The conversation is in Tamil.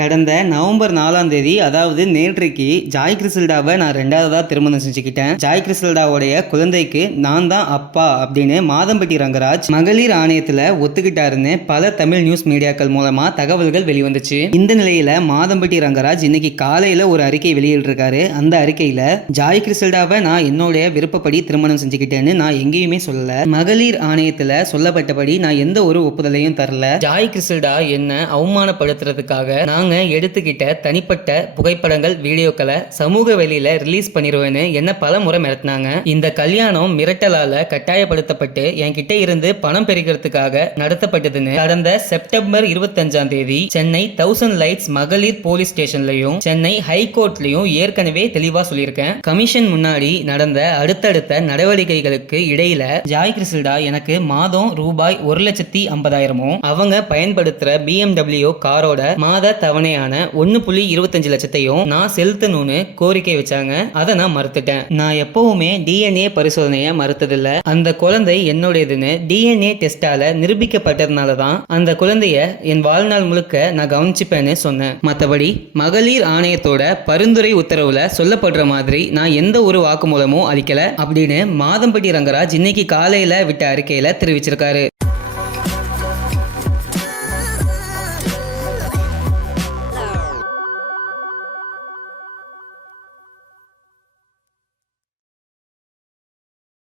கடந்த நவம்பர் 4ஆம் தேதி, அதாவது நேற்றைக்கு ஜாய் கிறிசல்டாவை நான் 2வதா திருமணம் செஞ்சுக்கிட்டேன். ஜாய் கிறிசல்டாவுடைய குழந்தைக்கு நான் தான் அப்பா அப்படின்னு மாதம்பட்டி ரங்கராஜ் மகளிர் ஆணையத்துல ஒத்துக்கிட்டாருன்னு பல தமிழ் நியூஸ் மீடியாக்கள் மூலமா தகவல்கள் வெளிவந்துச்சு. இந்த நிலையில மாதம்பட்டி ரங்கராஜ் இன்னைக்கு காலையில ஒரு அறிக்கை வெளியிட்டிருக்காரு. அந்த அறிக்கையில ஜாய் கிறிசல்டாவை நான் என்னுடைய விருப்பப்படி திருமணம் செஞ்சுக்கிட்டேன்னு நான் எங்கேயுமே சொல்லல. மகளிர் ஆணையத்துல சொல்லப்பட்டபடி நான் எந்த ஒரு ஒப்புதலையும் தரல. ஜாய் கிறிசல்டா என்ன அவமானப்படுத்துறதுக்காக நாங்க எடுத்துக்கிட்ட தனிப்பட்ட புகைப்படங்கள், வீடியோக்களை சமூக வெளியில ரிலீஸ் பண்ணிடுவேன்னு என்ன பல முறை மிரட்டினாங்க. இந்த கல்யாணம் மிரட்டலால கட்டாயப்படுத்தப்பட்டு என்கிட்ட இருந்து பணம் பெருக்கிறதுக்காக நடத்தப்பட்டதுன்னு கடந்த செப்டம்பர் 25ஆம் தேதி சென்னை 1000 லைட்ஸ் மகளிர் போலீஸ் ஸ்டேஷன்லயும் சென்னை ஹைகோர்ட்லயும் ஏற்கனவே தெளிவா சொல்லியிருக்கேன். கமிஷன் முன்னாடி நடந்த அடுத்தடுத்த நடவடிக்கைகளுக்கு இடையில ஜாய் கிறிசல்டா எனக்கு மாதம் ரூபாய் 1,50,000 அவங்க பயன்படுத்துற BMW காரோட மாத தவணையான 1.25 லட்சத்தையும் நான் செலுத்தணும்னு கோரிக்கை வச்சாங்க. அதை நான் மறுத்துட்டேன். நான் எப்பவுமே DNA பரிசோதனையை மறுத்ததில்ல. அந்த குழந்தை என்னுடையதுன்னு DNA டெஸ்டால நிரூபிக்கப்பட்டதுனால தான் அந்த குழந்தைய என் வாழ்நாள் முழுக்க நான் கவனிச்சுப்பேன்னு சொன்னேன். மற்றபடி மகளிர் ஆணையத்தோட பரிந்துரை உத்தரவுல சொல்லப்படுற மாதிரி நான் எந்த ஒரு வாக்குமூலமும் அளிக்கல அப்படின்னு மாதம்பட்டி ரங்கராஜ் இன்னைக்கு காலையில விட்ட அறிக்கையில தெரிவிச்சிருக்காரு.